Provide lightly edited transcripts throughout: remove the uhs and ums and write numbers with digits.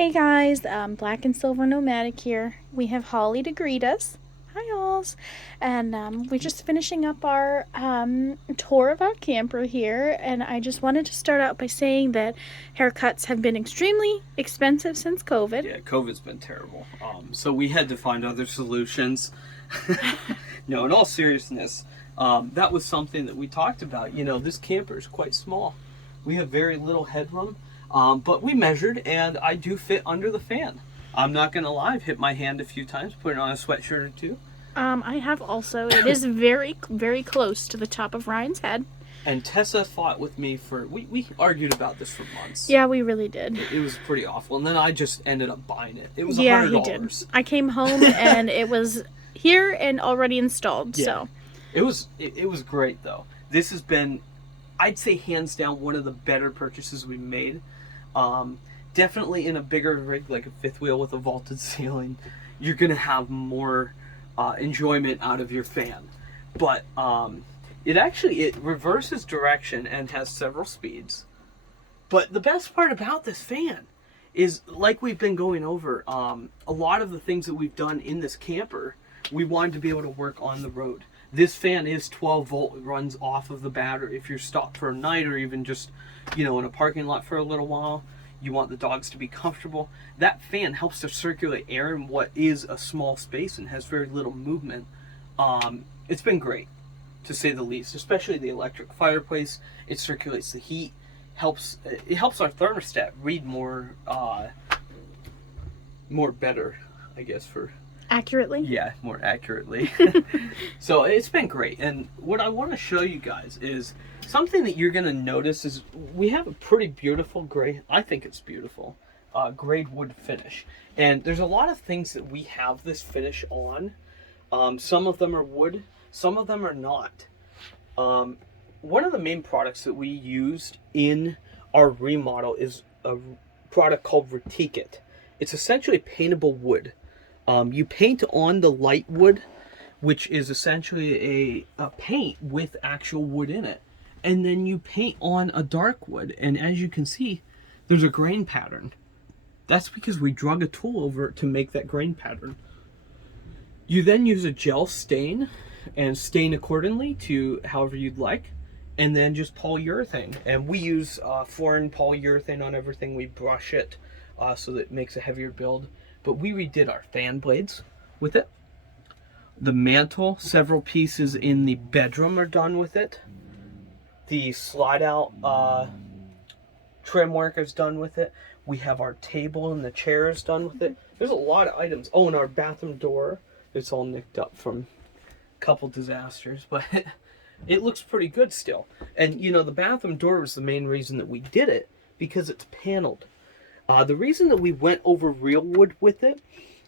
Hey guys, Black and Silver Nomadic here. We have Holly to greet us. Hi, alls. And we're just finishing up our tour of our camper here. And I just wanted to start out by saying that haircuts have been extremely expensive since COVID. Yeah, COVID's been terrible. So we had to find other solutions. No, in all seriousness, that was something that we talked about. You know, this camper is quite small. We have very little headroom, but we measured, and I do fit under the fan. I'm not going to lie, I've hit my hand a few times, putting on a sweatshirt or two. I have also. It is very, very close to the top of Ryan's head. And Tessa fought with me we argued about this for months. Yeah, we really did. It was pretty awful. And then I just ended up buying it. It was Yeah, $100. he did. I came home and it was here and already installed. Yeah. So it was great though. This has been, I'd say, hands down one of the better purchases we made. Definitely in a bigger rig like a fifth wheel with a vaulted ceiling, you're gonna have more enjoyment out of your fan. But it reverses direction and has several speeds. But the best part about this fan is, like we've been going over, a lot of the things that we've done in this camper, we wanted to be able to work on the road. This fan is 12 volt, it runs off of the battery. If you're stopped for a night or even just, in a parking lot for a little while, you want the dogs to be comfortable. That fan helps to circulate air in what is a small space and has very little movement. It's been great, to say the least, especially the electric fireplace. It circulates the heat, it helps our thermostat read more better, I guess, for accurately. yeah, more accurately. So it's been great. And what I want to show you guys is something that you're going to notice is we have a pretty beautiful gray, I think it's beautiful, gray wood finish. And there's a lot of things that we have this finish on. Some of them are wood, some of them are not. One of the main products that we used in our remodel is a product called Retique. It's essentially paintable wood. You paint on the light wood, which is essentially a paint with actual wood in it. And then you paint on a dark wood. And as you can see, there's a grain pattern. That's because we drug a tool over it to make that grain pattern. You then use a gel stain and stain accordingly to however you'd like. And then just polyurethane. And we use foreign polyurethane on everything. We brush it so that it makes a heavier build. But we redid our fan blades with it. The mantle, several pieces in the bedroom are done with it. The slide out trim work is done with it. We have our table and the chairs done with it. There's a lot of items. Oh, and our bathroom door, it's all nicked up from a couple disasters, but it looks pretty good still. And the bathroom door was the main reason that we did it, because it's paneled. The reason that we went over real wood with it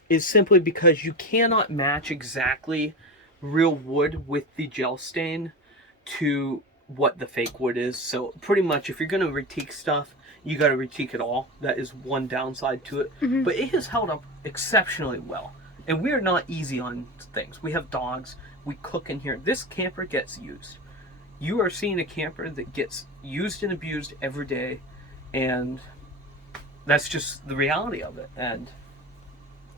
is simply because you cannot match exactly real wood with the gel stain to what the fake wood is. So pretty much if you're going to retique stuff, you got to retique it all. That is one downside to it. Mm-hmm. But it has held up exceptionally well. And we are not easy on things. We have dogs. We cook in here. This camper gets used. You are seeing a camper that gets used and abused every day. And that's just the reality of it. And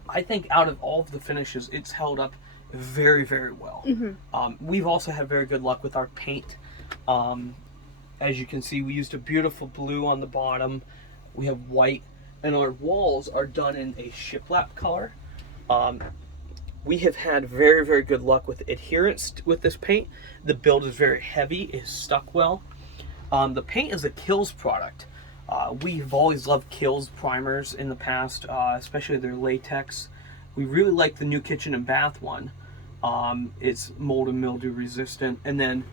I think out of all of the finishes, it's held up very, very well. Mm-hmm. We've also had very good luck with our paint. As you can see, we used a beautiful blue on the bottom. We have white, and our walls are done in a shiplap color. We have had very, very good luck with adherence with this paint. The build is very heavy, it is stuck well. The paint is a Kills product. We've always loved Kills primers in the past, especially their latex. We really like the new kitchen and bath one. It's mold and mildew resistant. And then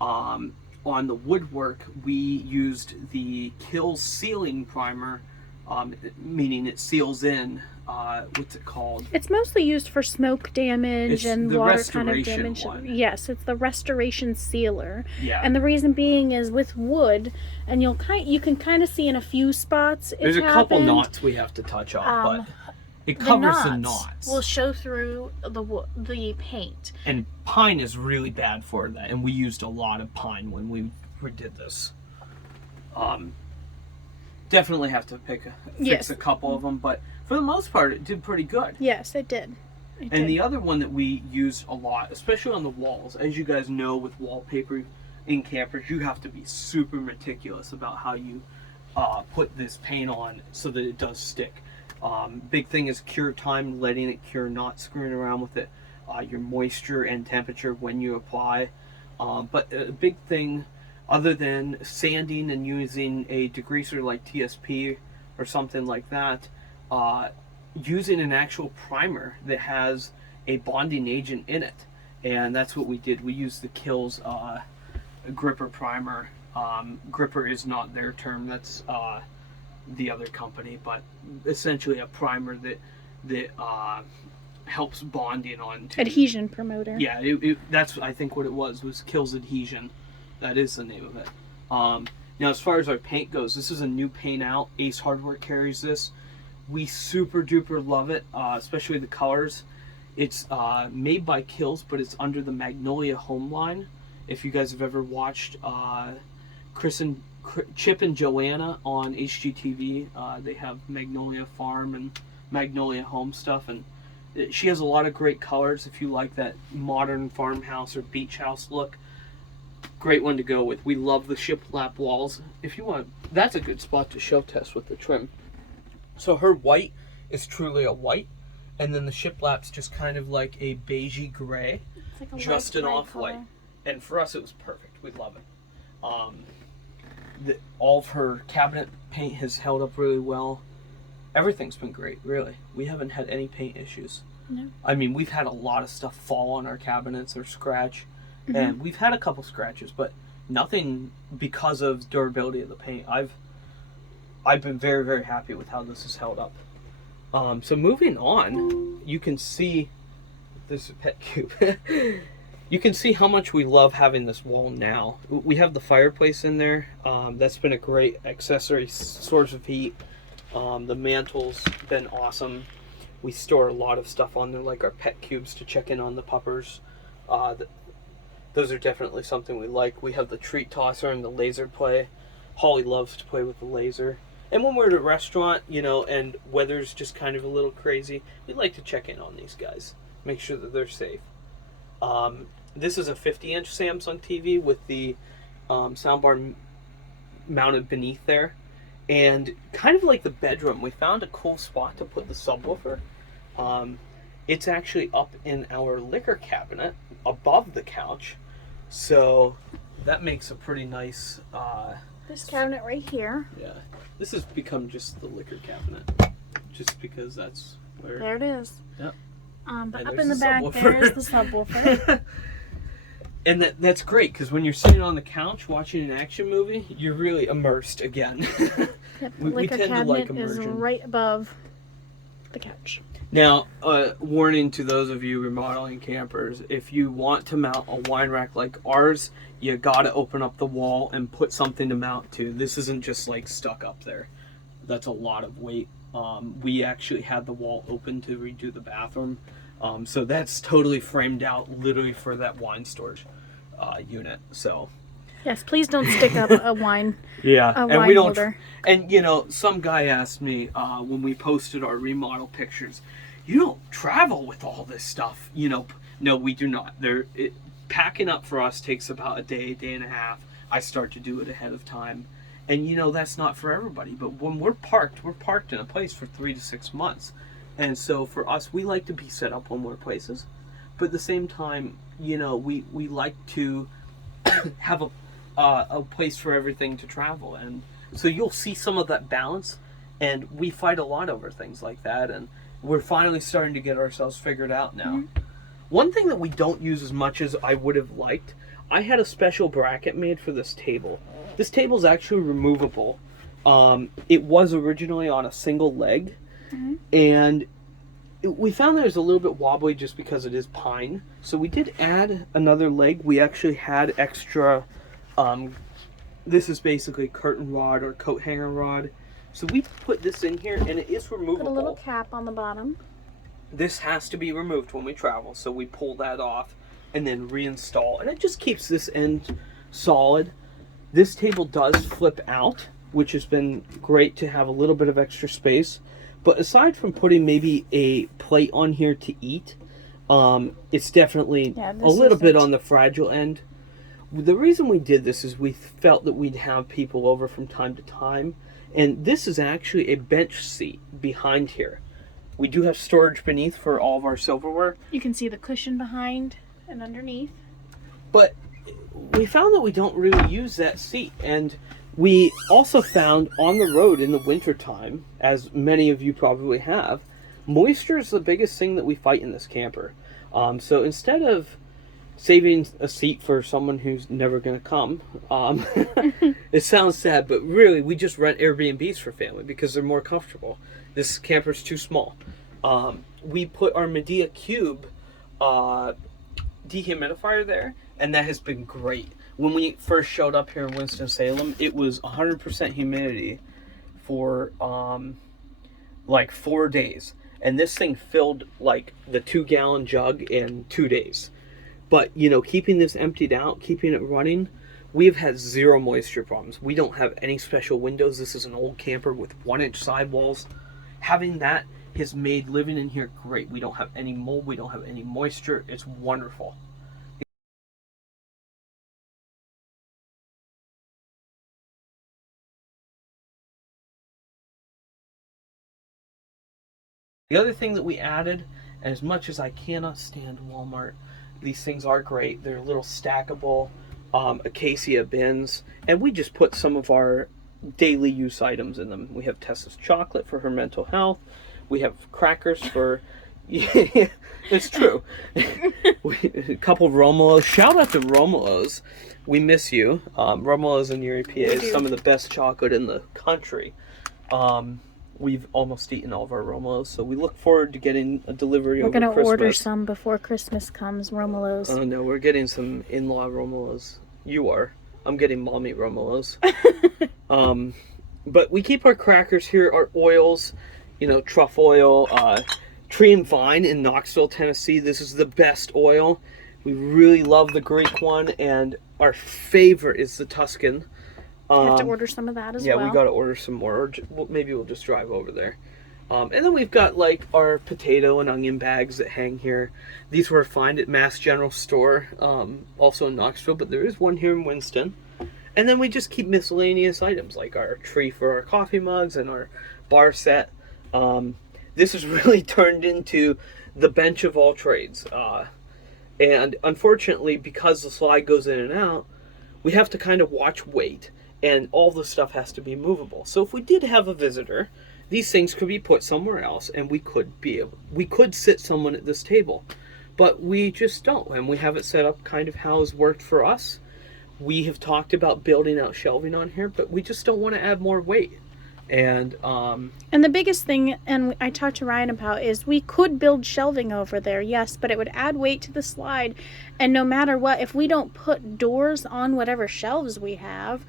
on the woodwork, we used the Kills sealing primer, meaning it seals in. What's it called? It's mostly used for smoke damage and water kind of damage. One. Yes, it's the restoration sealer. Yeah. And the reason being is with wood, and you can kind of see in a few spots. There's a couple knots we have to touch off, but it covers the knots. Will show through the paint. And pine is really bad for that, and we used a lot of pine when we redid this. Definitely have to fix Yes. a couple of them, but for the most part, it did pretty good. Yes, it did. And the other one that we used a lot, especially on the walls, as you guys know, with wallpaper in campers, you have to be super meticulous about how you put this paint on so that it does stick. Big thing is cure time, letting it cure, not screwing around with it. Your moisture and temperature when you apply. But a big thing, other than sanding and using a degreaser like TSP or something like that, using an actual primer that has a bonding agent in it. And that's what we did. We used the Kills gripper primer. Gripper is not their term, that's the other company, but essentially a primer that helps bonding on to adhesion promoter. Yeah, that's I think what it was Kills Adhesion. That is the name of it. Now as far as our paint goes, this is a new paint out. Ace Hardware carries this. We super duper love it, especially the colors. It's made by Kills, but it's under the Magnolia Home line. If you guys have ever watched Chip and Joanna on HGTV, they have Magnolia Farm and Magnolia Home stuff, and she has a lot of great colors. If you like that modern farmhouse or beach house look, great one to go with. We love the shiplap walls. If you want, that's a good spot to show test with the trim. So her white is truly a white, and then the shiplap's just kind of like a beigey gray, It's like just an off-white. color. And for us, it was perfect. We love it. All of her cabinet paint has held up really well. Everything's been great, really. We haven't had any paint issues. No. I mean, we've had a lot of stuff fall on our cabinets or scratch, and we've had a couple scratches, but nothing because of durability of the paint. I've been very, very happy with how this has held up. So moving on, you can see this is a pet cube. You can see how much we love having this wall now. We have the fireplace in there. That's been a great accessory source of heat. The mantle's been awesome. We store a lot of stuff on there, like our pet cubes to check in on the puppers. Those are definitely something we like. We have the treat tosser and the laser play. Holly loves to play with the laser. And when we're at a restaurant, you know, and weather's just kind of a little crazy, we like to check in on these guys. Make sure that they're safe. This is a 50-inch Samsung TV with the soundbar mounted beneath there. And kind of like the bedroom, we found a cool spot to put the subwoofer. It's actually up in our liquor cabinet above the couch. So that makes a pretty nice... This cabinet right here. Yeah. This has become just the liquor cabinet. Just because that's where... There it is. Yep. But And up there's in the the back subwoofer. there is the subwoofer. And that's great, because when you're sitting on the couch watching an action movie, you're really immersed again. Yep, the we liquor tend to cabinet like is immersion. right above the couch. Now, warning to those of you remodeling campers, if you want to mount a wine rack like ours, you gotta open up the wall and put something to mount to. This isn't just like stuck up there. That's a lot of weight. We actually had the wall open to redo the bathroom. So that's totally framed out literally for that wine storage unit. So Yes, please don't stick up a wine yeah, a and wine we don't. holder. And you know, some guy asked me when we posted our remodel pictures, "You don't travel with all this stuff, you know?" No, we do not. Packing up for us takes about a day and a half. I start to do it ahead of time, and you know that's not for everybody. But when we're parked in a place for 3 to 6 months, and so for us, we like to be set up on more places. But at the same time, you know, we like to have a place for everything to travel, and so you'll see some of that balance, and we fight a lot over things like that, and we're finally starting to get ourselves figured out now. One thing that we don't use as much as I would have liked, I had a special bracket made for this table. This table is actually removable. It was originally on a single leg, and we found that it was a little bit wobbly just because it is pine. So we did add another leg. We actually had extra, this is basically curtain rod or coat hanger rod. So we put this in here, and it is removable. Put a little cap on the bottom. This has to be removed when we travel, so we pull that off and then reinstall, and it just keeps this end solid. This table does flip out, which has been great to have a little bit of extra space. But aside from putting maybe a plate on here to eat, it's definitely a little bit on the fragile end. The reason we did this is we felt that we'd have people over from time to time, and this is actually a bench seat behind here. We do have storage beneath for all of our silverware. You can see the cushion behind and underneath. But we found that we don't really use that seat, and we also found on the road in the wintertime, as many of you probably have, moisture is the biggest thing that we fight in this camper. So instead of saving a seat for someone who's never going to come, it sounds sad, but really we just rent Airbnbs for family because they're more comfortable. This camper's too small. We put our Medea Cube dehumidifier there, and that has been great. When we first showed up here in Winston-Salem, it was 100% humidity for like 4 days. And this thing filled like the 2-gallon jug in 2 days. But, you know, keeping this emptied out, keeping it running, we've had zero moisture problems. We don't have any special windows. This is an old camper with 1-inch sidewalls. Having that has made living in here great. We don't have any mold. We don't have any moisture. It's wonderful. The other thing that we added, and as much as I cannot stand Walmart, these things are great. They're little stackable acacia bins, and we just put some of our daily use items in them. We have Tessa's chocolate for her mental health. We have crackers for... Yeah, it's true. A couple of Romulos. Shout out to Romulos. We miss you. Romulos in Erie, PA is some of the best chocolate in the country. We've almost eaten all of our Romulos, so we look forward to getting a delivery over Christmas. We're going to order some before Christmas comes, Romulos. Oh no, we're getting some in-law Romulos. You are. I'm getting mommy Romulos. But we keep our crackers here, our oils, you know, truff oil, Tree and Vine in Knoxville, Tennessee. This is the best oil. We really love the Greek one, and our favorite is the Tuscan. You have to order some of that as well. Yeah, we got to order some more. Or maybe we'll just drive over there. And then we've got like our potato and onion bags that hang here. These were found at Mass General Store, also in Knoxville, but there is one here in Winston. And then we just keep miscellaneous items like our tree for our coffee mugs and our bar set. This has really turned into the bench of all trades. And unfortunately, because the slide goes in and out, we have to kind of watch weight. And all the stuff has to be movable. So if we did have a visitor, these things could be put somewhere else, and we could sit someone at this table, but we just don't, and we have it set up kind of how it's worked for us. We have talked about building out shelving on here, but we just don't want to add more weight. And the biggest thing, and I talked to Ryan about, is we could build shelving over there, yes, but it would add weight to the slide. And no matter what, if we don't put doors on whatever shelves we have,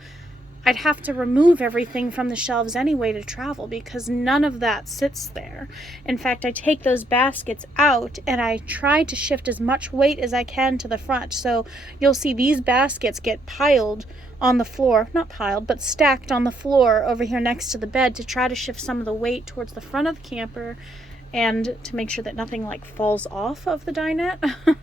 I'd have to remove everything from the shelves anyway to travel because none of that sits there. In fact, I take those baskets out and I try to shift as much weight as I can to the front. So you'll see these baskets get piled on the floor, not piled, but stacked on the floor over here next to the bed to try to shift some of the weight towards the front of the camper and to make sure that nothing like falls off of the dinette.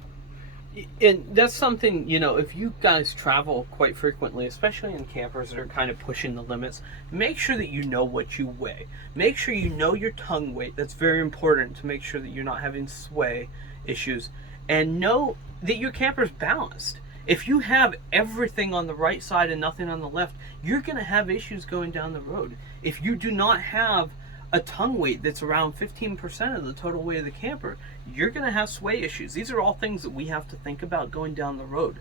And that's something, you know, if you guys travel quite frequently, especially in campers that are kind of pushing the limits, make sure that you know what you weigh. Make sure you know your tongue weight. That's very important to make sure that you're not having sway issues. And know that your camper's balanced. If you have everything on the right side and nothing on the left, you're going to have issues going down the road. If you do not have a tongue weight that's around 15% of the total weight of the camper, you're going to have sway issues. These are all things that we have to think about going down the road.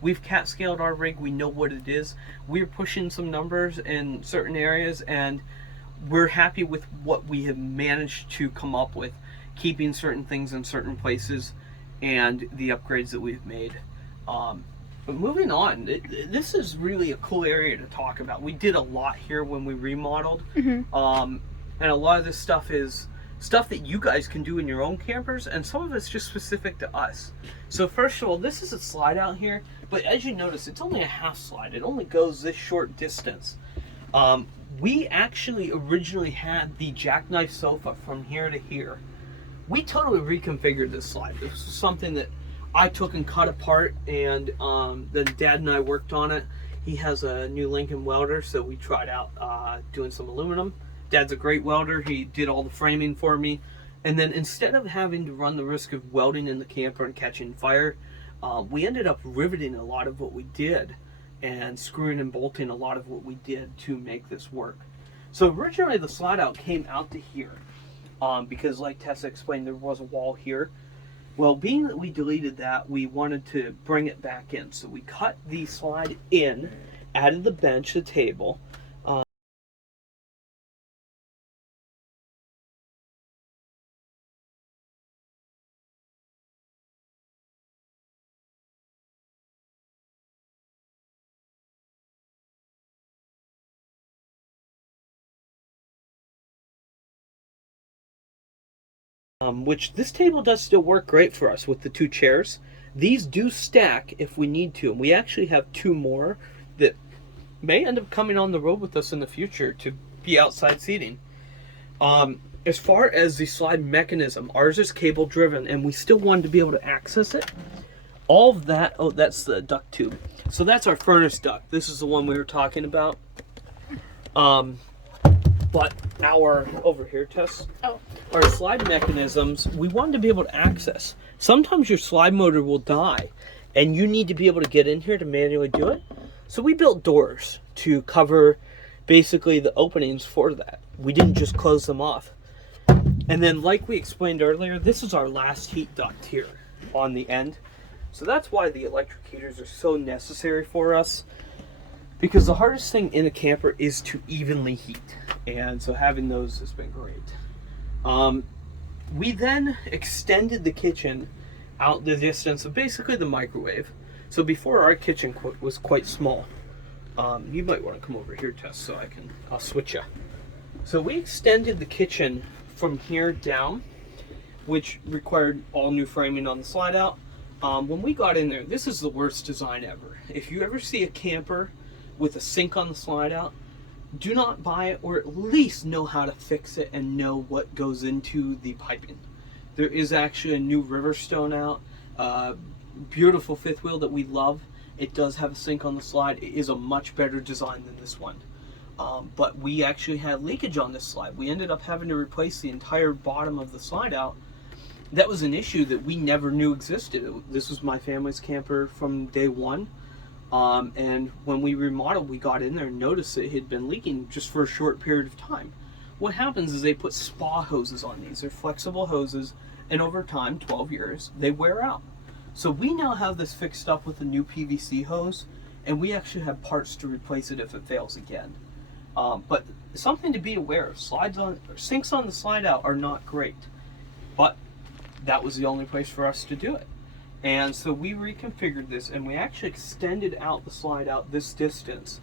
We've cat scaled our rig. We know what it is. We're pushing some numbers in certain areas, and we're happy with what we have managed to come up with, keeping certain things in certain places and the upgrades that we've made. But moving on, this is really a cool area to talk about. We did a lot here when we remodeled. And a lot of this stuff is stuff that you guys can do in your own campers, and some of it's just specific to us. So first of all, this is a slide out here, but as you notice, it's only a half slide. It only goes this short distance. We actually originally had the jackknife sofa from here to here. We totally reconfigured this slide. This was something that I took and cut apart, and then Dad and I worked on it. He has a new Lincoln welder, so we tried out doing some aluminum. Dad's a great welder. He did all the framing for me. And then instead of having to run the risk of welding in the camper and catching fire, we ended up riveting a lot of what we did and screwing and bolting a lot of what we did to make this work. So originally the slide out came out to here because, like Tessa explained, there was a wall here. Well, being that we deleted that, we wanted to bring it back in. So we cut the slide in, added the bench, the table, which this table does still work great for us with the two chairs. These do stack if we need to, and we actually have two more that may end up coming on the road with us in the future to be outside seating. As far as the slide mechanism, ours is cable driven, and we still wanted to be able to access it. All of that, oh, that's the duct tube. So that's our furnace duct. This is the one we were talking about. But over here, Tess, Oh. our slide mechanisms, we wanted to be able to access. Sometimes your slide motor will die, and you need to be able to get in here to manually do it. So we built doors to cover basically the openings for that. We didn't just close them off. And then, like we explained earlier, this is our last heat duct here on the end. So that's why the electric heaters are so necessary for us, because the hardest thing in a camper is to evenly heat. And so having those has been great. We then extended the kitchen out the distance of basically the microwave. So before, our kitchen was quite small. You might want to come over here, Tess, so I'll switch you. So we extended the kitchen from here down, which required all new framing on the slide out. When we got in there, this is the worst design ever. If you ever see a camper with a sink on the slide out, do not buy it, or at least know how to fix it and know what goes into the piping. There is actually a new Riverstone out, beautiful fifth wheel that we love. It does have a sink on the slide. It is a much better design than this one. But we actually had leakage on this slide. We ended up having to replace the entire bottom of the slide out. That was an issue that we never knew existed. This was my family's camper from day one. And when we remodeled, we got in there and noticed that it had been leaking just for a short period of time. What happens is they put spa hoses on these. They're flexible hoses, and over time, 12 years, they wear out. So we now have this fixed up with a new PVC hose, and we actually have parts to replace it if it fails again. But something to be aware of, sinks on the slide out are not great, but that was the only place for us to do it. And so we reconfigured this, and we actually extended out the slide out this distance.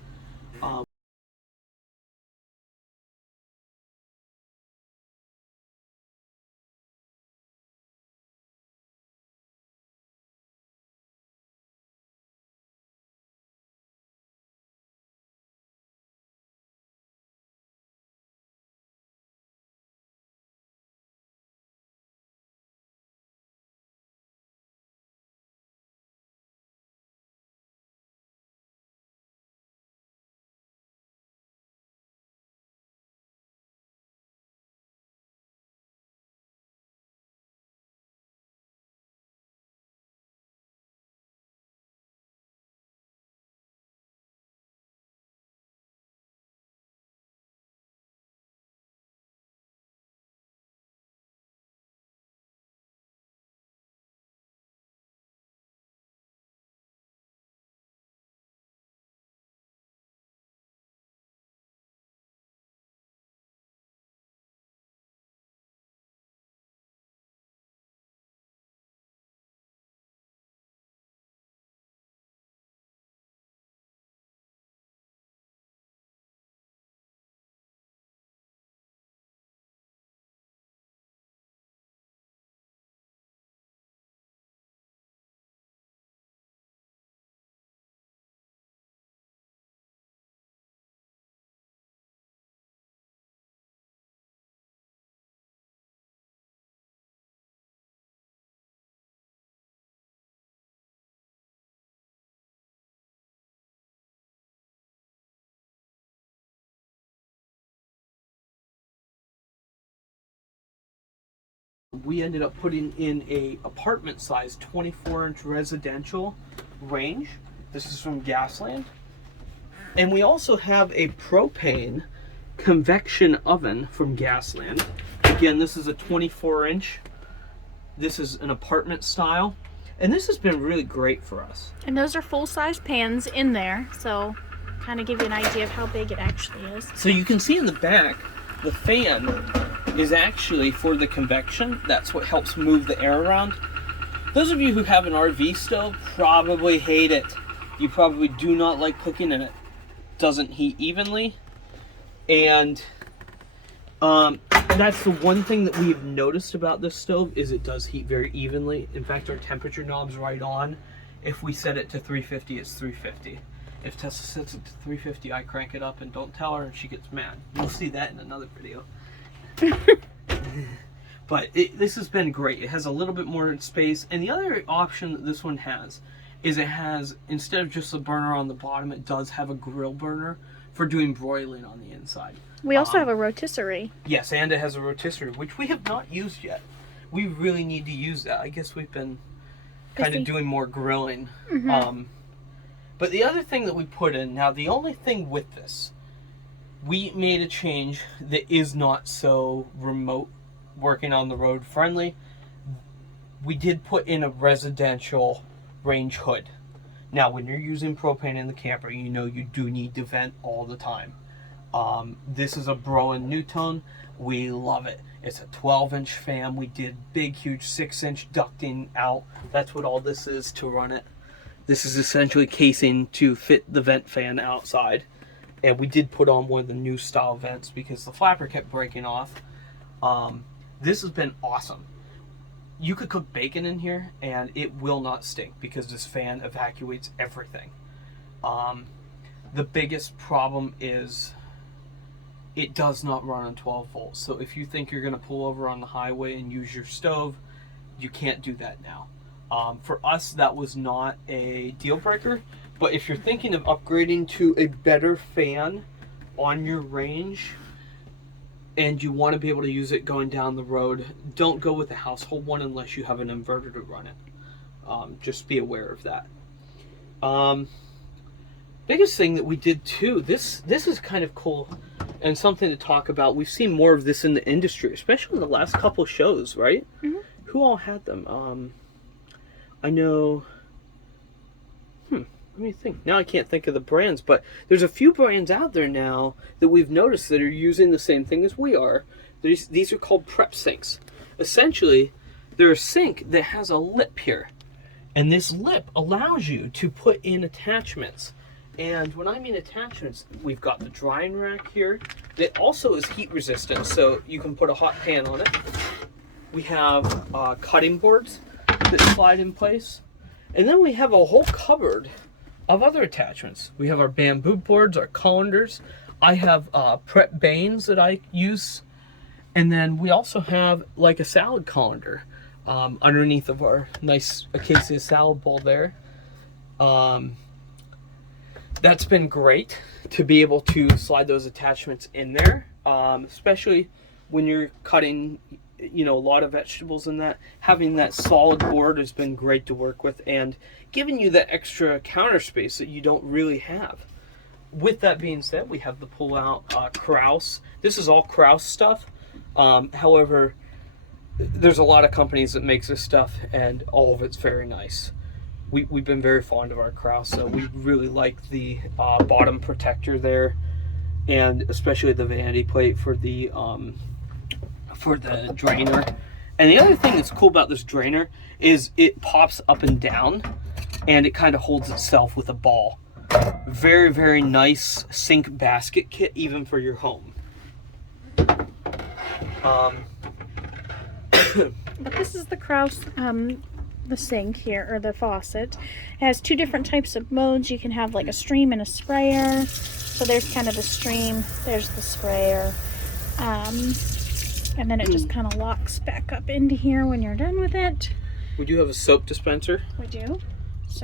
We ended up putting in a apartment size 24-inch residential range. This is from Gasland. And we also have a propane convection oven from Gasland. Again, this is a 24-inch. This is an apartment style. And this has been really great for us. And those are full-size pans in there, so kind of give you an idea of how big it actually is. So you can see in the back, the fan is actually for the convection. That's what helps move the air around. Those of you who have an RV stove probably hate it. You probably do not like cooking in it. Doesn't heat evenly. And that's the one thing that we've noticed about this stove is it does heat very evenly. In fact, our temperature knob's right on. If we set it to 350, it's 350. If Tessa sets it to 350, I crank it up and don't tell her and she gets mad. You'll see that in another video. But this has been great. It has a little bit more space. And the other option that this one has is it has, instead of just a burner on the bottom, it does have a grill burner for doing broiling on the inside. We also have a rotisserie. Yes, and it has a rotisserie, which we have not used yet. We really need to use that. I guess we've been kind of doing more grilling. Mm-hmm. But the other thing that we put in, now the only thing with this, we made a change that is not so remote working on the road friendly. We did put in a residential range hood. Now, when you're using propane in the camper, you know you do need to vent all the time. This is a Broen Newtone. We love it. It's a 12-inch fan. We did big, huge 6-inch ducting out. That's what all this is to run it. This is essentially casing to fit the vent fan outside. And we did put on one of the new style vents because the flapper kept breaking off. This has been awesome. You could cook bacon in here and it will not stink because this fan evacuates everything. The biggest problem is it does not run on 12 volts. So if you think you're going to pull over on the highway and use your stove, you can't do that now. For us, that was not a deal breaker. But if you're thinking of upgrading to a better fan on your range and you want to be able to use it going down the road, don't go with a household one unless you have an inverter to run it. Just be aware of that. Biggest thing that we did too, this is kind of cool and something to talk about. We've seen more of this in the industry, especially in the last couple shows, right? Mm-hmm. Who all had them? I know, let me think. Now I can't think of the brands, but there's a few brands out there now that we've noticed that are using the same thing as we are. These are called prep sinks. Essentially, they're a sink that has a lip here. And this lip allows you to put in attachments. And when I mean attachments, we've got the drying rack here that also is heat resistant, so you can put a hot pan on it. We have cutting boards that slide in place. And then we have a whole cupboard of other attachments. We have our bamboo boards, our colanders. I have prep banes that I use. And then we also have like a salad colander underneath of our nice Acacia salad bowl there. That's been great to be able to slide those attachments in there, especially when you're cutting, a lot of vegetables in that. Having that solid board has been great to work with and giving you that extra counter space that you don't really have. With that being said, we have the pull-out Kraus. This is all Kraus stuff. However, there's a lot of companies that makes this stuff and all of it's very nice. We've been very fond of our Kraus, so we really like the bottom protector there, and especially the vanity plate for the drainer. And the other thing that's cool about this drainer is it pops up and down, and it kind of holds itself with a ball. Very, very nice sink basket kit, even for your home. But this is the Kraus, the sink here, or the faucet. It has two different types of modes. You can have like a stream and a sprayer. So there's kind of the stream, there's the sprayer. And then it just kind of locks back up into here when you're done with it. We do have a soap dispenser. We do.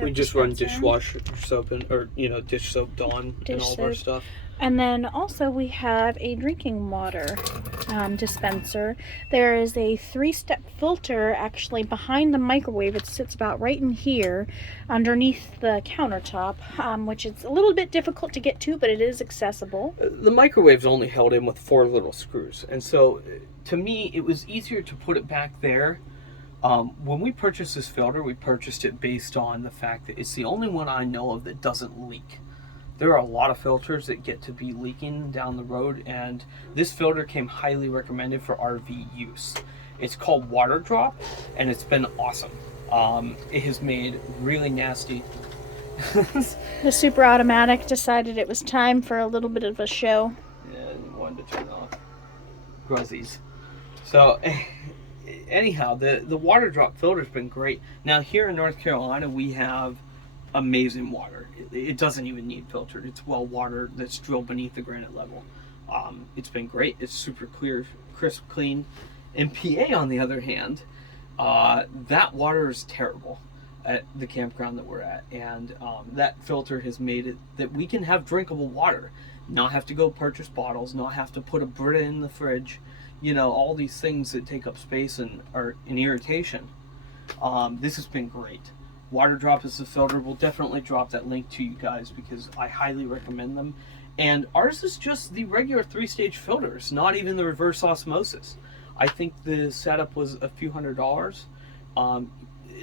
We just run dishwasher soap or dish soap Dawn and all of our stuff. And then also we have a drinking water dispenser. There is a 3-step filter actually behind the microwave. It sits about right in here underneath the countertop, which is a little bit difficult to get to, but it is accessible. The microwave's only held in with 4 little screws, and so to me it was easier to put it back there. When we purchased this filter, we purchased it based on the fact that it's the only one I know of that doesn't leak. There are a lot of filters that get to be leaking down the road, and this filter came highly recommended for RV use. It's called Water Drop, and it's been awesome. It has made really nasty. The super automatic decided it was time for a little bit of a show. Yeah, wanted to turn off. Gruzzies. So, anyhow, the water drop filter's been great. Now, here in North Carolina, we have amazing water. It doesn't even need filtered. It's well water that's drilled beneath the granite level. It's been great. It's super clear, crisp, clean. In PA, on the other hand, that water is terrible at the campground that we're at, and that filter has made it that we can have drinkable water, not have to go purchase bottles, not have to put a Brita in the fridge, all these things that take up space and are an irritation. This has been great. Water Drop is the filter. We'll definitely drop that link to you guys because I highly recommend them. And ours is just the regular 3-stage filters, not even the reverse osmosis. I think the setup was a few $100s.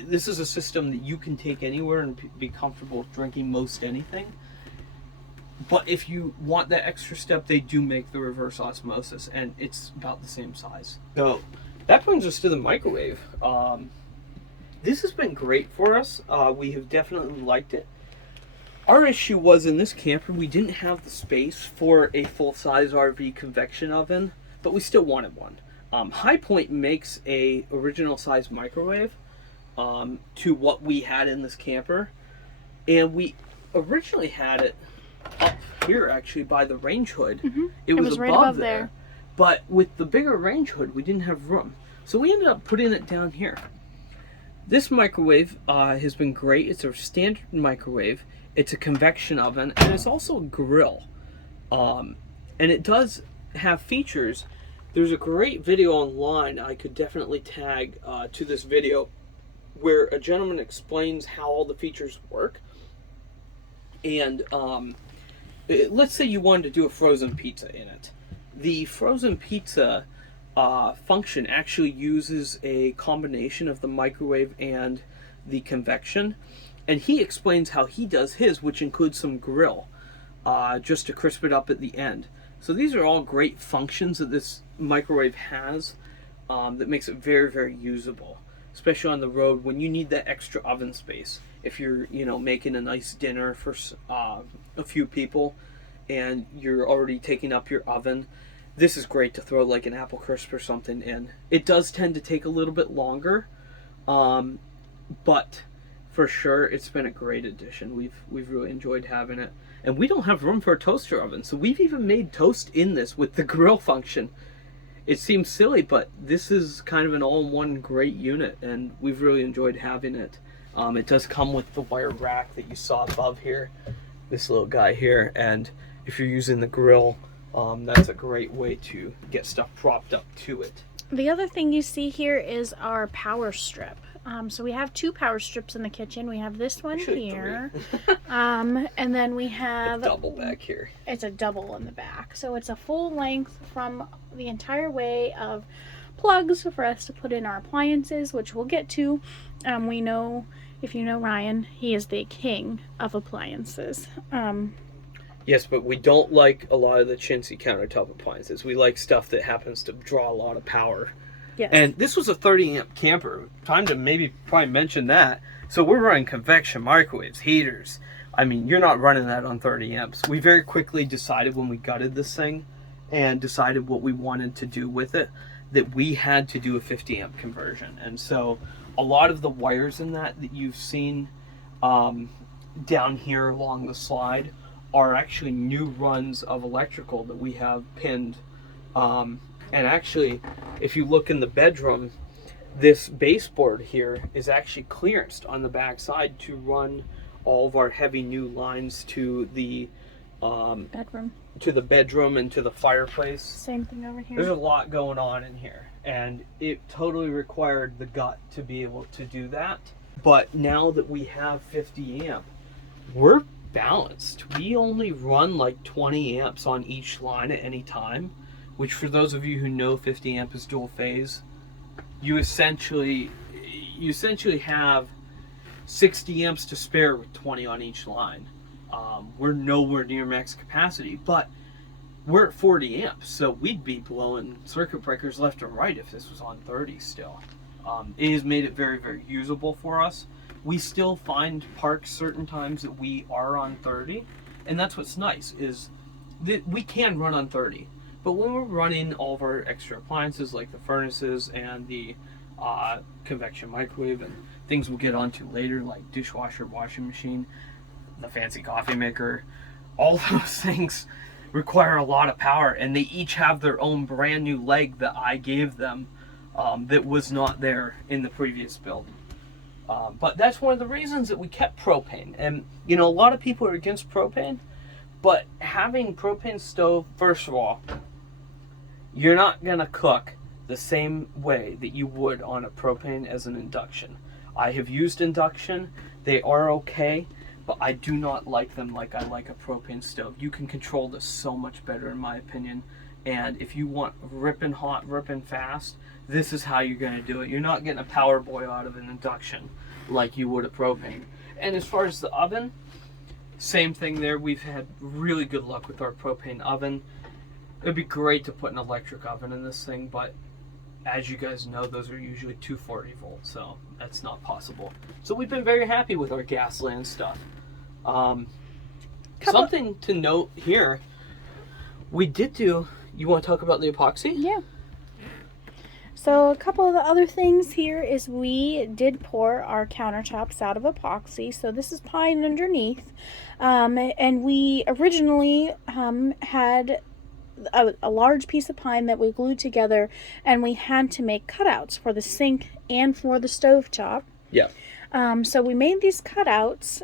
This is a system that you can take anywhere and be comfortable drinking most anything. But if you want that extra step, they do make the reverse osmosis, and it's about the same size. So that brings us to the microwave. This has been great for us. We have definitely liked it. Our issue was in this camper, we didn't have the space for a full-size RV convection oven, but we still wanted one. High Point makes a original size microwave to what we had in this camper, and we originally had it up here actually by the range hood. Mm-hmm. It was right above above there, but with the bigger range hood, we didn't have room, so we ended up putting it down here. This microwave has been great. It's a standard microwave. It's a convection oven, and it's also a grill. And it does have features. There's a great video online I could definitely tag to this video where a gentleman explains how all the features work. And let's say you wanted to do a frozen pizza in it. The frozen pizza function actually uses a combination of the microwave and the convection, and he explains how he does his, which includes some grill just to crisp it up at the end. So these are all great functions that this microwave has that makes it very, very usable, especially on the road when you need that extra oven space. If you're making a nice dinner for a few people and you're already taking up your oven, this is great to throw like an apple crisp or something in. It does tend to take a little bit longer, but for sure it's been a great addition. We've really enjoyed having it, and we don't have room for a toaster oven, so we've even made toast in this with the grill function. It seems silly, but this is kind of an all-in-one great unit, and we've really enjoyed having it. It does come with the wire rack that you saw above here, this little guy here, and if you're using the grill, that's a great way to get stuff propped up to it. The other thing you see here is our power strip. So we have 2 power strips in the kitchen. We have this one here, and then we have a double back here. It's a double in the back, so it's a full length from the entire way of plugs for us to put in our appliances, which we'll get to. We know, if you know Ryan, he is the king of appliances. Yes, but we don't like a lot of the chintzy countertop appliances. We like stuff that happens to draw a lot of power. Yes. And this was a 30-amp camper. Time to probably mention that. So we're running convection microwaves, heaters. I mean, you're not running that on 30 amps. We very quickly decided when we gutted this thing and decided what we wanted to do with it, that we had to do a 50-amp conversion. And so a lot of the wires in that you've seen down here along the slide are actually new runs of electrical that we have pinned. And actually, if you look in the bedroom, this baseboard here is actually clearanced on the back side to run all of our heavy new lines to the to the bedroom and to the fireplace. Same thing over here. There's a lot going on in here, and it totally required the gut to be able to do that. But now that we have 50 amp, we're balanced. We only run like 20 amps on each line at any time, which for those of you who know 50 amp is dual phase, you essentially have 60 amps to spare with 20 on each line. We're nowhere near max capacity, but we're at 40 amps, so we'd be blowing circuit breakers left and right if this was on 30 still. It has made it very, very usable for us. We still find parks certain times that we are on 30, and that's what's nice, is that we can run on 30. But when we're running all of our extra appliances like the furnaces and the convection microwave and things we'll get onto later like dishwasher, washing machine, the fancy coffee maker, all those things require a lot of power, and they each have their own brand new leg that I gave them that was not there in the previous build. But that's one of the reasons that we kept propane. And you know, a lot of people are against propane, but having propane stove, first of all, you're not gonna cook the same way that you would on a propane as an induction. I have used induction, they are okay, but I do not like them like I like a propane stove. You can control this so much better in my opinion, and if you want ripping hot, ripping fast, this is how you're gonna do it. You're not getting a power boil out of an induction like you would a propane. And as far as the oven, same thing there. We've had really good luck with our propane oven. It'd be great to put an electric oven in this thing, but as you guys know, those are usually 240 volts, so that's not possible. So we've been very happy with our Gasland stuff. Something to note here, we did do, you want to talk about the epoxy? Yeah. So a couple of the other things here is we did pour our countertops out of epoxy. So this is pine underneath. And we originally had a large piece of pine that we glued together, and we had to make cutouts for the sink and for the stovetop. Yeah. So we made these cutouts,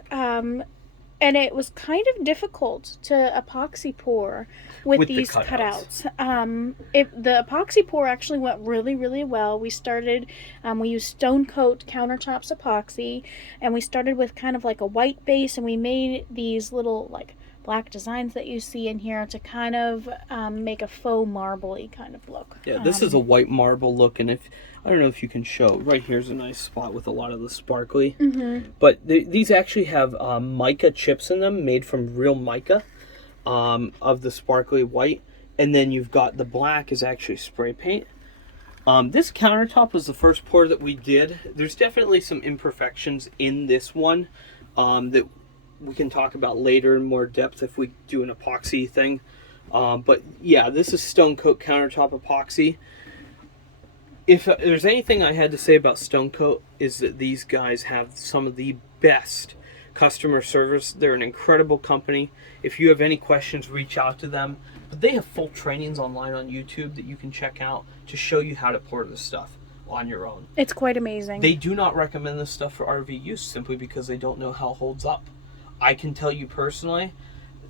and it was kind of difficult to epoxy pour with these cutouts. The epoxy pour actually went really, really well. We started, we used Stone Coat Countertops epoxy, and we started with kind of like a white base, and we made these little like black designs that you see in here to kind of make a faux marbly kind of look. Yeah, this is a white marble look, and if I don't know if you can show, right here's a nice spot with a lot of the sparkly. Mm-hmm. But these actually have mica chips in them, made from real mica, of the sparkly white. And then you've got the black is actually spray paint. This countertop was the first pour that we did. There's definitely some imperfections in this one that we can talk about later in more depth if we do an epoxy thing. But yeah, this is Stone Coat Countertop epoxy. If there's anything I had to say about Stone Coat, is that these guys have some of the best customer service. They're an incredible company. If you have any questions, reach out to them. But they have full trainings online on YouTube that you can check out to show you how to pour this stuff on your own. It's quite amazing. They do not recommend this stuff for RV use simply because they don't know how it holds up. I can tell you personally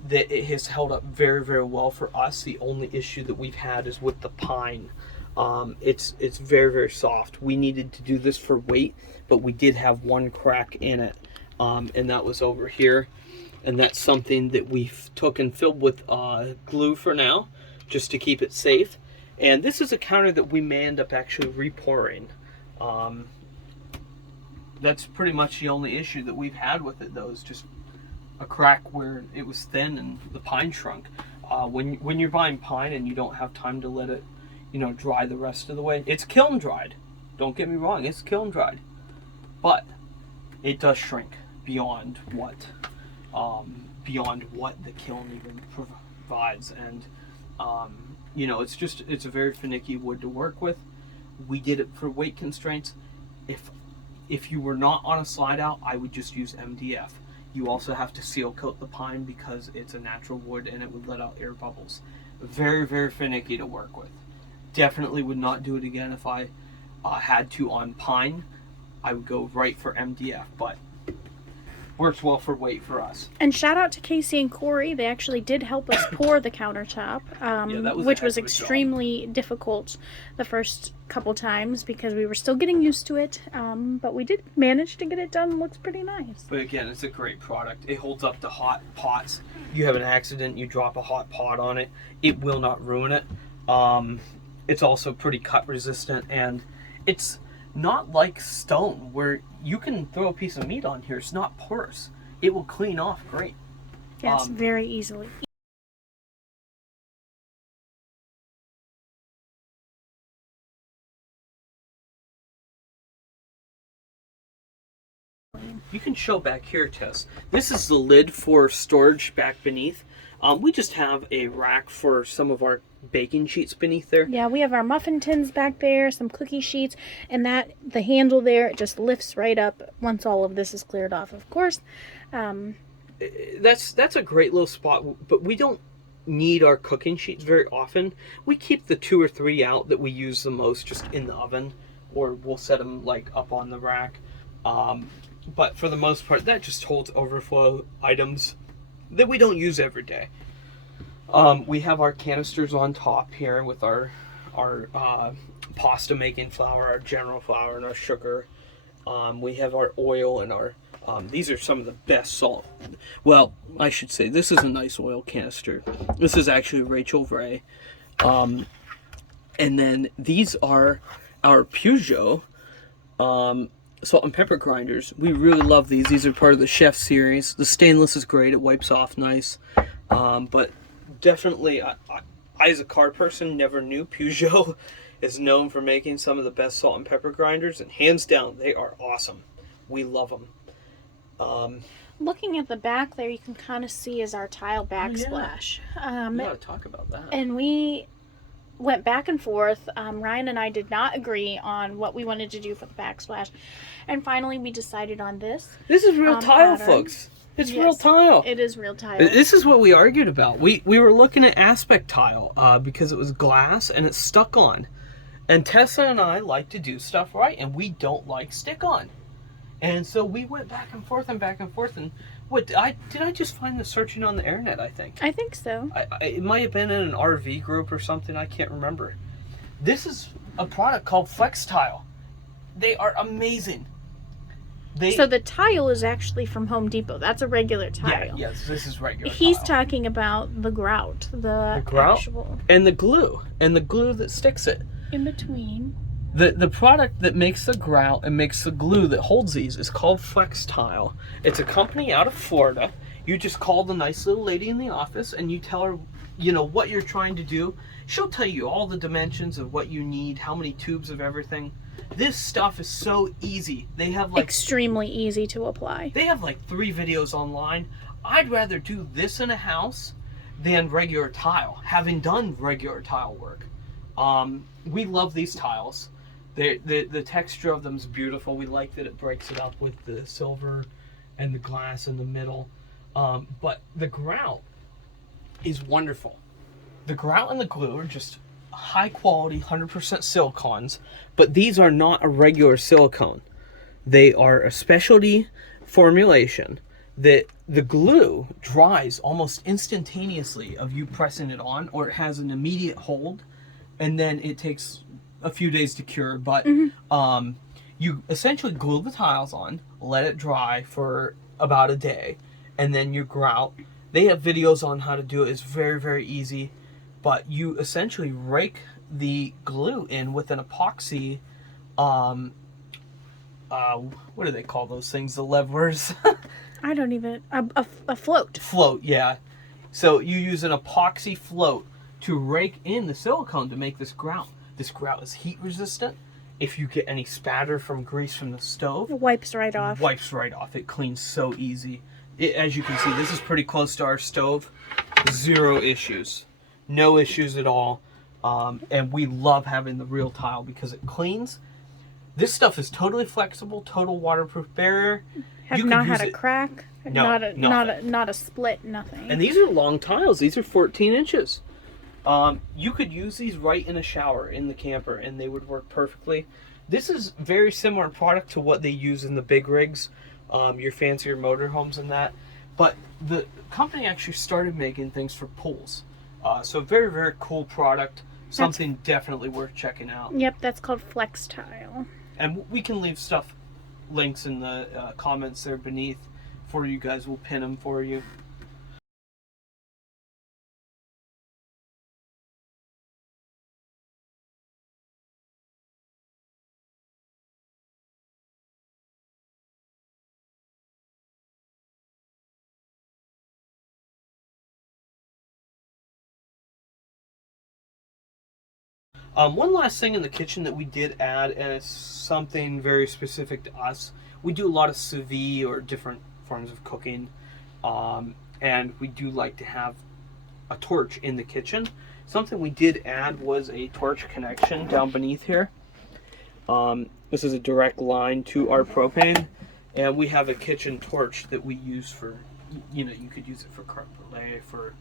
that it has held up very, very well for us. The only issue that we've had is with the pine. It's very, very soft. We needed to do this for weight, but we did have one crack in it, and that was over here. And that's something that we took and filled with glue for now, just to keep it safe. And this is a counter that we may end up actually repouring. That's pretty much the only issue that we've had with it, though, is just a crack where it was thin and the pine shrunk. When you're buying pine and you don't have time to let it, dry the rest of the way, it's kiln dried. Don't get me wrong, it's kiln dried, but it does shrink beyond what the kiln even provides, and it's a very finicky wood to work with. We did it for weight constraints. If you were not on a slide out, I would just use MDF. You also have to seal coat the pine because it's a natural wood and it would let out air bubbles. Very, very finicky to work with. Definitely would not do it again if I had to on pine. I would go right for MDF, but works well for weight for us. And shout out to Casey and Corey. They actually did help us pour the countertop, That was a which heck was of a job. extremely difficult the first couple times because we were still getting used to it. But we did manage to get it done. It looks pretty nice. But again, it's a great product. It holds up to hot pots. You have an accident, you drop a hot pot on it, it will not ruin it. It's also pretty cut resistant, and it's not like stone where you can throw a piece of meat on here. It's not porous. It will clean off great. Yeah, it's very easily. You can show back here, Tess. This is the lid for storage back beneath. We just have a rack for some of our baking sheets beneath there. Yeah, we have our muffin tins back there, some cookie sheets, and the handle there, it just lifts right up once all of this is cleared off, of course. That's a great little spot, but we don't need our cooking sheets very often. We keep the 2 or 3 out that we use the most just in the oven, or we'll set them like up on the rack. But for the most part, that just holds overflow items that we don't use every day. We have our canisters on top here with our pasta making flour, our general flour, and our sugar. We have our oil and our these are some of the best salt. Well, I should say this is a nice oil canister. This is actually Rachel Ray. And then these are our Peugeot salt and pepper grinders. We really love these. These are part of the chef series. The stainless is great. It wipes off nice. But definitely, I as a car person never knew Peugeot is known for making some of the best salt and pepper grinders, and hands down, they are awesome. We love them. Looking at the back there, you can kind of see is our tile backsplash. We gotta talk about that. And we went back and forth. Ryan and I did not agree on what we wanted to do for the backsplash. And finally, we decided on this. This is real tile, pattern. folks. It's real tile. It is real tile. This is what we argued about. We were looking at aspect tile because it was glass and it's stuck on. And Tessa and I like to do stuff right, and we don't like stick on. And so we went back and forth and back and forth. And what did I just find this searching on the internet? I think. I think so. It might have been in an RV group or something. I can't remember. This is a product called Flex Tile. They are amazing. So the tile is actually from Home Depot. That's a regular tile. Yeah, yes, this is regular He's tile. talking about the grout. The grout? actual. And the glue that sticks it. In between. The product that makes the grout and makes the glue that holds these is called Flex Tile. It's a company out of Florida. You just call the nice little lady in the office and you tell her, what you're trying to do. She'll tell you all the dimensions of what you need, how many tubes of everything. This stuff is so easy. They have extremely easy to apply. They have 3 videos online. I'd rather do this in a house than regular tile, having done regular tile work. We love these tiles. The texture of them is beautiful. We like that it breaks it up with the silver and the glass in the middle. But the grout is wonderful. The grout and the glue are just high quality, 100% silicons, but these are not a regular silicone. They are a specialty formulation that the glue dries almost instantaneously of you pressing it on, or it has an immediate hold, and then it takes a few days to cure. But you essentially glue the tiles on, let it dry for about a day, and then you grout. They have videos on how to do it. It's very, very easy. But you essentially rake the glue in with an epoxy, what do they call those things? The levelers? I don't even, a float. Float, yeah. So you use an epoxy float to rake in the silicone to make this grout. This grout is heat resistant. If you get any spatter from grease from the stove, It wipes right off. wipes right off. It cleans so easy. As you can see, this is pretty close to our stove. 0 issues. No issues at all. And we love having the real tile because it cleans. This stuff is totally flexible, total waterproof barrier. Have You could not use had a it- crack. No, not a split. Nothing. And these are long tiles. These are 14 inches. You could use these right in a shower in the camper and they would work perfectly. This is very similar product to what they use in the big rigs your fancier motorhomes and that. But the company actually started making things for pools. So very, very cool product. Something definitely worth checking out. Yep, that's called Flex Tile. And we can leave links in the comments there beneath for you guys. We'll pin them for you. One last thing in the kitchen that we did add, and it's something very specific to us. We do a lot of sous vide or different forms of cooking, and we do like to have a torch in the kitchen. Something we did add was a torch connection down beneath here. This is a direct line to our propane, and we have a kitchen torch that we use for, you could use it for creme brulee, for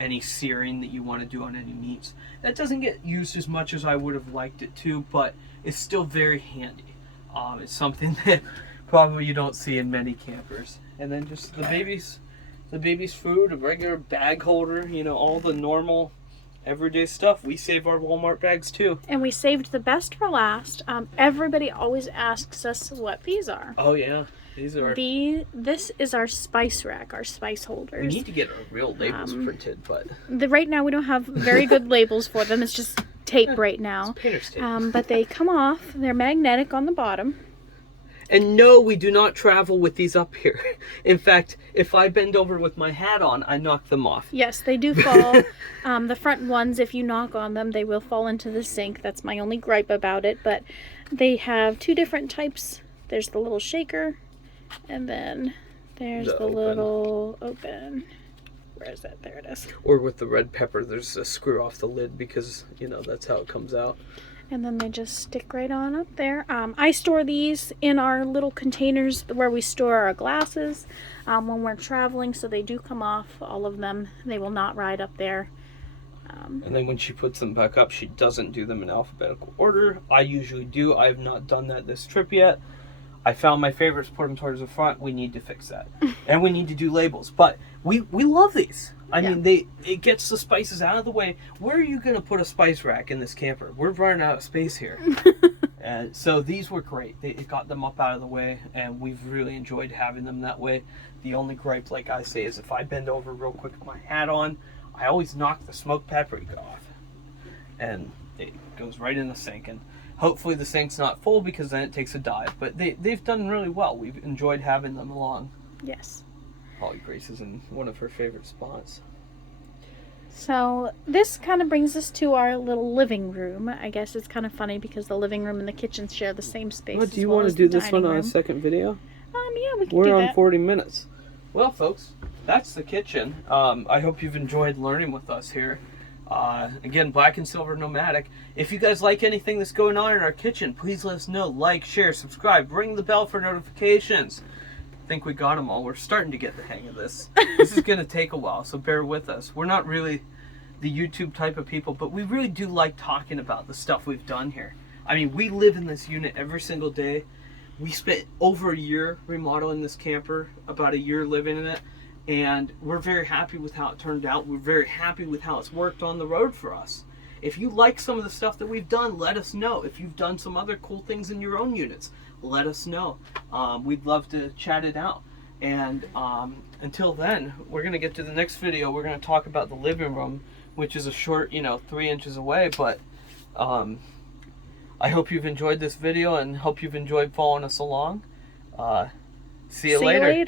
any searing that you want to do on any meats. That doesn't get used as much as I would have liked it to, but it's still very handy. It's something that probably you don't see in many campers. And then just the baby's food, a regular bag holder, all the normal everyday stuff. We save our Walmart bags too. And we saved the best for last. Everybody always asks us what these are. Oh yeah. This is our spice rack, our spice holders. We need to get our real labels printed, but right now we don't have very good labels for them. It's just tape right now. It's painter's tape. But they come off. They're magnetic on the bottom. And no, we do not travel with these up here. In fact, if I bend over with my hat on, I knock them off. Yes, they do fall. The front ones, if you knock on them, they will fall into the sink. That's my only gripe about it. But they have two different types. There's the little shaker. And then there's the little open. Where is it? There it is. Or with the red pepper, there's a screw off the lid because, that's how it comes out. And then they just stick right on up there. I store these in our little containers where we store our glasses when we're traveling, so they do come off, all of them. They will not ride up there. And then when she puts them back up, she doesn't do them in alphabetical order. I usually do. I have not done that this trip yet. I found my favorites, put them towards the front. We need to fix that. And we need to do labels. But we love these. I mean, it gets the spices out of the way. Where are you going to put a spice rack in this camper? We're running out of space here. And so these were great. It got them up out of the way, and we've really enjoyed having them that way. The only gripe, like I say, is if I bend over real quick with my hat on, I always knock the smoked paprika off. And it goes right in the sink. And hopefully the sink's not full because then it takes a dive. But they've done really well. We've enjoyed having them along. Yes. Holly Grace is in one of her favorite spots. So this kind of brings us to our little living room. I guess it's kind of funny because the living room and the kitchen share the same space. Well, do you want to do this one on a second video? Yeah, we can We're do on that. 40 minutes. Well, folks, that's the kitchen. I hope you've enjoyed learning with us here. Again, Black and Silver Nomadic. If you guys like anything that's going on in our kitchen, please let us know. Like, share, subscribe, ring the bell for notifications. I think we got them all. We're starting to get the hang of this. This is going to take a while, so bear with us. We're not really the YouTube type of people, but we really do like talking about the stuff we've done here. I mean, we live in this unit every single day. We spent over a year remodeling this camper, about a year living in it, and we're very happy with how it turned out. We're very happy with how it's worked on the road for us. If you like some of the stuff that we've done, let us know. If you've done some other cool things in your own units, let us know. We'd love to chat it out. And until then, we're going to get to the next video. We're going to talk about the living room, which is a short, 3 inches away. But I hope you've enjoyed this video and hope you've enjoyed following us along. See you later.